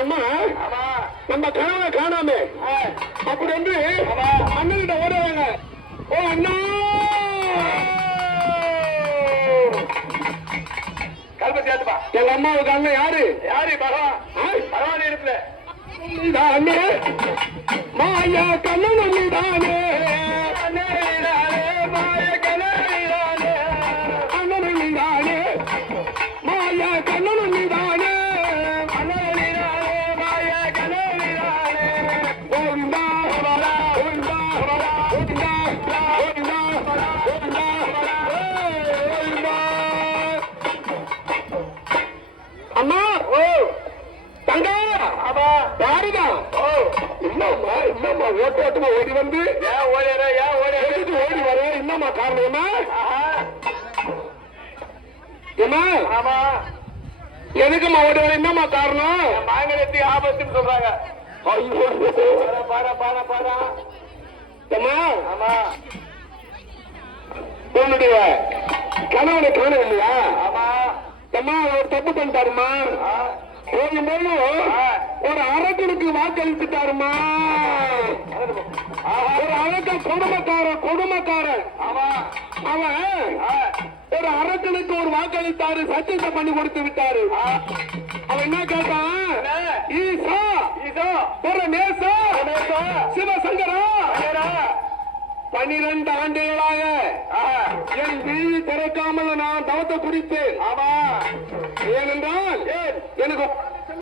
அம்மா நம்ம கணவனை காணாம. அப்படி வந்து அண்ணன்கிட்ட ஓடுவாங்க ஓ அண்ணா! எங்க அம்மாவுக்கு அண்ணன் யாரு? யாரு? பகவான் பகவான் இடத்துல அண்ணே. மாயா கண்ணன் அண்ணி தானே. ஆமா யாருதா ஓ. இல்லம்மா இல்லம்மா ஓட்டு ஓட்டமா ஓடி வந்து ஓடி வர? என்னம்மா காரணமா ஆமா. எதுக்கும்மா ஓடி வர? என்னம்மா காரணம்? என் மாங்கலத்துக்கு ஆபத்துன்னு சொல்றாங்க. உன்னுடைய கணவனை காணவில்லையா? ஆமா. அம்மா ஒரு தப்பு பண்ணிட்டாருமா ஆ. போகும்போது ஒரு அரக்கனுக்கு வாக்களித்துட்டாருமா. ஒரு அரக்க குடும்பக்காரன் ஆமா அவன். ஒரு அரக்கனுக்கு ஒரு வாக்களித்தாரு சத்தியத்தை பண்ணி கொடுத்து விட்டாரு. அவன் என்ன கேட்டான்? ஈசா நேசா ரமேஷா. சிவசங்கரா ஐயரா. பன்னிரண்டு ஆண்டுகளாக. என் வீடு திறக்காமல் நான் தவத்தை குறித்தேன் ஆமா ஏனென்றால் Thank you.